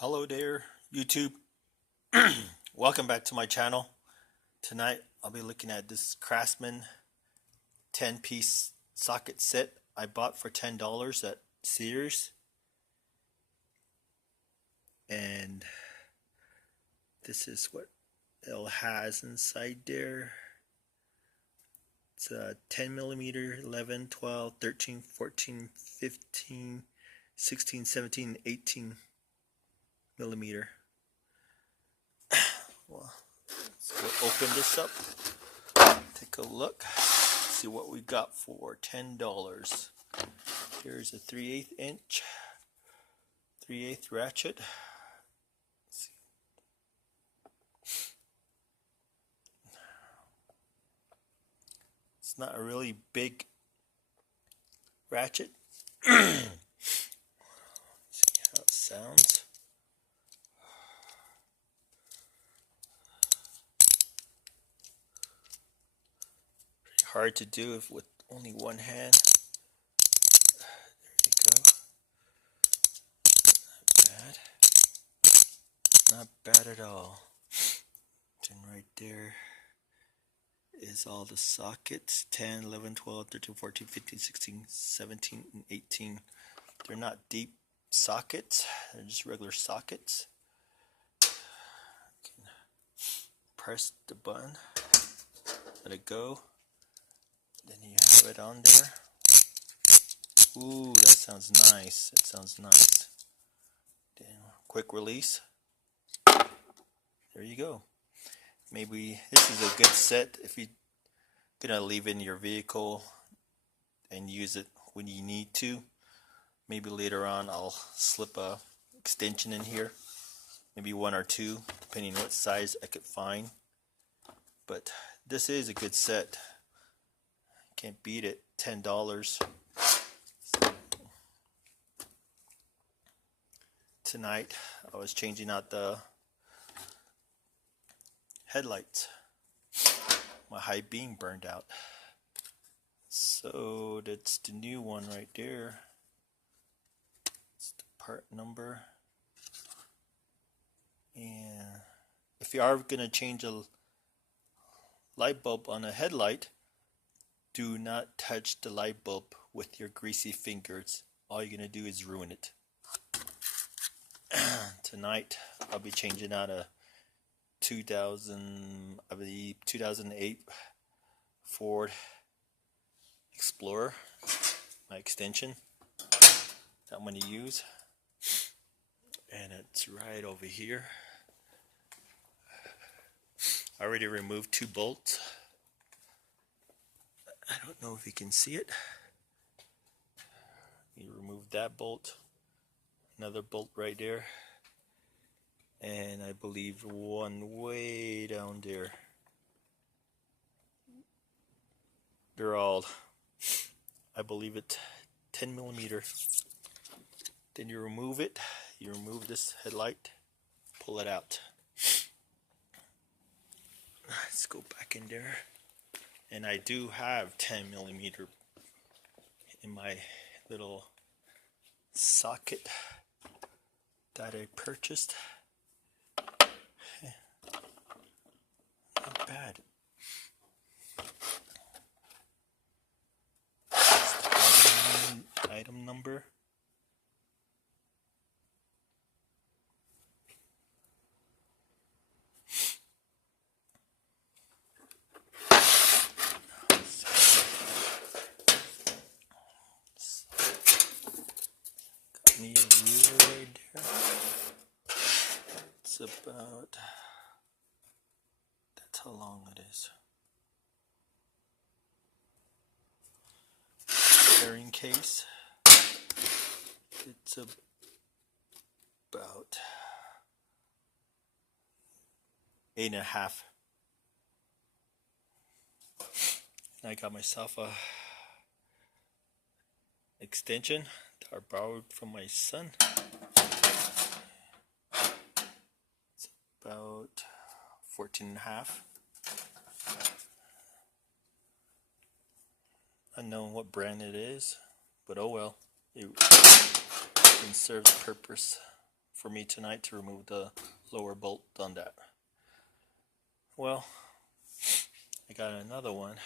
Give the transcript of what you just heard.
Hello there, YouTube. Welcome back to my channel. Tonight I'll be looking at this Craftsman 10-piece socket set I bought for $10 at Sears. And this is what it has inside there. It's a 10 millimeter, 11, 12, 13, 14, 15, 16, 17, 18 millimeter. Well, let's go open this up, take a look, see what we got for $10. Here's a 3/8 inch, 3/8 ratchet. It's not a really big ratchet. See how it sounds. Hard to do with only one hand. There you go. Not bad. Not bad at all. And right there is all the sockets. 10, 11, 12, 13, 14, 15, 16, 17, and 18. They're not deep sockets. They're just regular sockets. Press the button. Let it go. Then you have it on there. Ooh, that sounds nice. That sounds nice. Then quick release. There you go. Maybe this is a good set if you're gonna leave it in your vehicle and use it when you need to. Maybe later on I'll slip a extension in here. Maybe one or two, depending on what size I could find. But this is a good set. Can't beat it. $10. Tonight I was changing out the headlights. My high beam burned out. So that's the new one right there. It's the part number. And if you are going to change a light bulb on a headlight, do not touch the light bulb with your greasy fingers. All you're going to do is ruin it. Tonight I'll be changing out a 2008 Ford Explorer, my extension that I'm going to use, and it's right over here. I already removed 2 bolts. I don't know if you can see it. You remove that bolt, another bolt right there, and I believe one way down there. They're all, I believe it, 10 millimeter. Then you remove it. You remove this headlight, pull it out. Let's go back in there. And I do have 10 millimeter in my little socket that I purchased. Not bad. Item number. Got me a ruler right there. It's about, that's how long it is. Carrying case. It's about 8.5. And I got myself a extension that I borrowed from my son. It's about 14.5. Unknown what brand it is, but oh well. It can serve the purpose for me tonight to remove the lower bolt on that. Well, I got another one